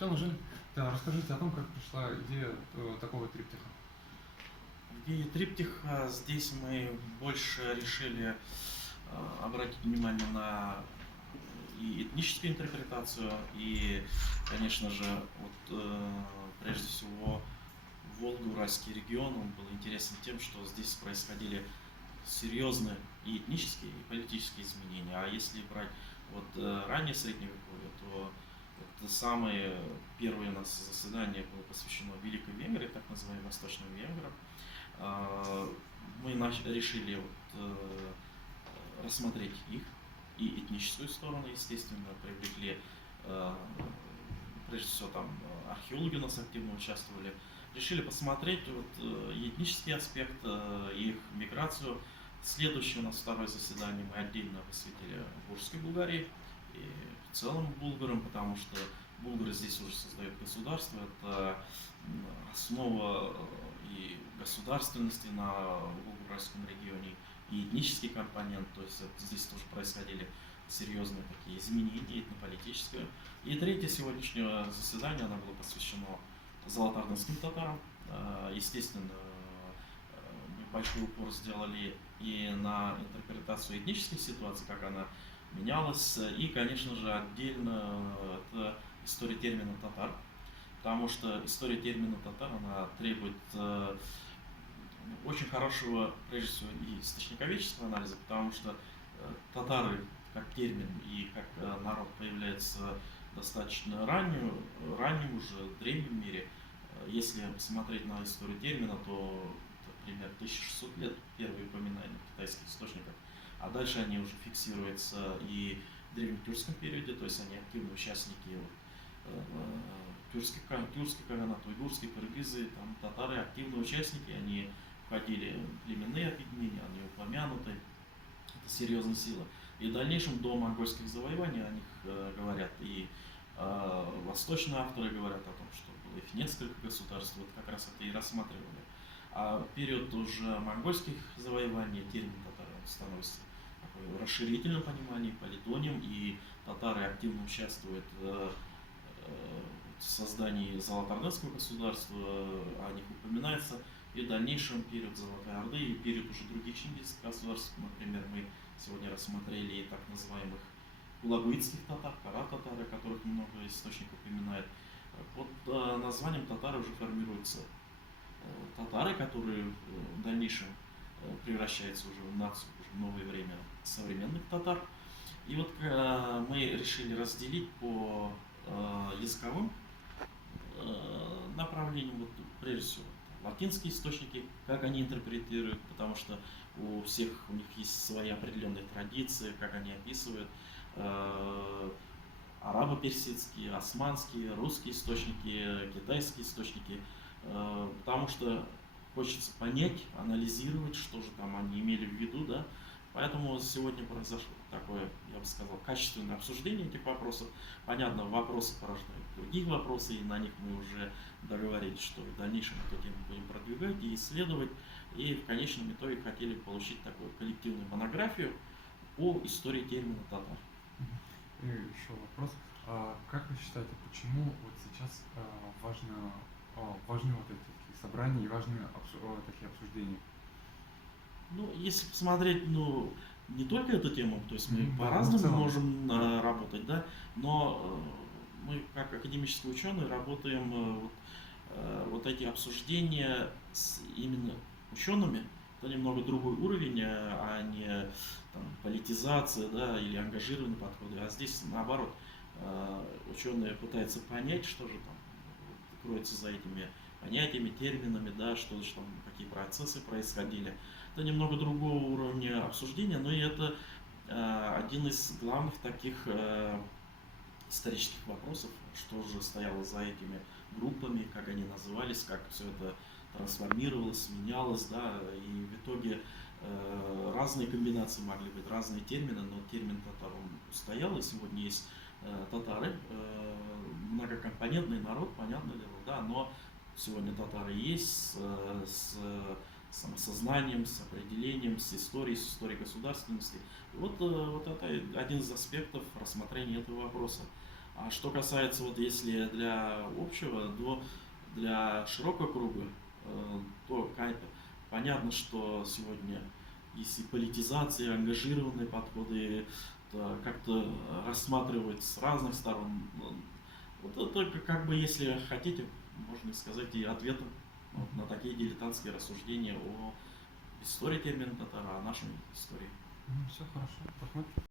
Все, Жень. Да, расскажите о том, как пришла идея такого триптиха. В идее триптиха здесь мы больше решили обратить внимание на и этническую интерпретацию, и, конечно же, прежде всего Волго-Уральский регион, он был интересен тем, что здесь происходили серьезные и этнические, и политические изменения. А если брать раннее средневековье, то это самое первое у нас заседание было посвящено Великой Венгрии, так называемым Восточным Венграм. Мы решили рассмотреть их и этническую сторону, естественно, привлекли, прежде всего, там археологи у нас активно участвовали. Решили посмотреть этнический аспект, их миграцию. Следующее у нас второе заседание мы отдельно посвятили Бурской Булгарии и в целом булгарам, потому что булгары здесь уже создают государство. Это основа и государственности на Волго-Уральском регионе, и этнический компонент, то есть здесь тоже происходили серьезные такие изменения этнополитические. И третье сегодняшнее заседание, оно было посвящено золотоордынским татарам. Естественно, мы большой упор сделали и на интерпретацию этнической ситуации, как она менялась, и, конечно же, отдельно это история термина татар, потому что история термина татар, она требует очень хорошего, прежде всего, и источниковедческого анализа, потому что татары как термин и как народ появляется достаточно раннем уже древнем мире. Если посмотреть на историю термина, то это примерно 1600 лет первые упоминания в китайских источниках, а дальше они уже фиксируются и в древнетюркском периоде, то есть они активные участники тюркский каганат, уйгурские, кыргызы, там татары активные участники, они входили в племенные объединения, они упомянуты, это серьезная сила. И в дальнейшем до монгольских завоеваний о них говорят, и восточные авторы говорят о том, что было их несколько государств, вот как раз это и рассматривали. А в период уже монгольских завоеваний термин татары становится в расширительном понимании, политоним, и татары активно участвуют в создании Золотоордынского государства, о них упоминается, и в дальнейшем период Золотой Орды и период уже других чингизских государств, например, мы сегодня рассмотрели и так называемых кулагуитских татар, кара-татары, о которых много источников упоминает. Под названием татары уже формируются татары, которые в дальнейшем превращаются уже в нацию, уже в новое время современных татар. И мы решили разделить по языковым направлениям, прежде всего, латинские источники, как они интерпретируют, потому что у них есть свои определенные традиции, как они описывают, арабо-персидские, османские, русские источники, китайские источники, потому что хочется понять, анализировать, что же там они имели в виду, да. Поэтому сегодня произошло такое, я бы сказал, качественное обсуждение этих вопросов. Понятно, вопросы порождают другие вопросы, и на них мы уже договорились, что в дальнейшем эту тему будем продвигать и исследовать. И в конечном итоге хотели получить такую коллективную монографию по истории термина татар. И еще вопрос. Как вы считаете, почему вот сейчас важны вот эти такие собрания и важны такие обсуждения? Если посмотреть, не только эту тему, то есть мы Да, по-разному можем работать, да, но мы как академические ученые работаем вот эти обсуждения с именно учеными, это немного другой уровень, а не там, политизация, да, или ангажированные подходы, а здесь наоборот, ученые пытаются понять, что же там кроется за этими понятиями, терминами, да, что же там, какие процессы происходили. Это немного другого уровня обсуждения, но и это один из главных таких исторических вопросов, что же стояло за этими группами, как они назывались, как все это трансформировалось, менялось, да, и в итоге разные комбинации могли быть, разные термины, но термин татар он устоял, и сегодня есть татары, многокомпонентный народ, понятное дело, да, но сегодня татары есть с самосознанием, с определением, с историей государственности. И вот это один из аспектов рассмотрения этого вопроса. А что касается, вот если для общего, то для широкого круга, то понятно, что сегодня если политизация, ангажированные подходы, это как-то рассматривать с разных сторон. Вот это как бы, если хотите, можно сказать, и ответом вот на такие дилетантские рассуждения о истории Терминатора, о нашей истории. Все хорошо. Посмотрим.